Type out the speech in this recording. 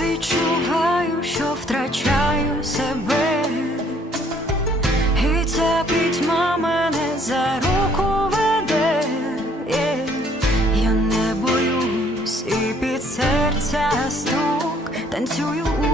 відчуваю, що втрачаю себе, і ця пітьма мене за руку веде, я не боюсь, і під серця стук танцюю.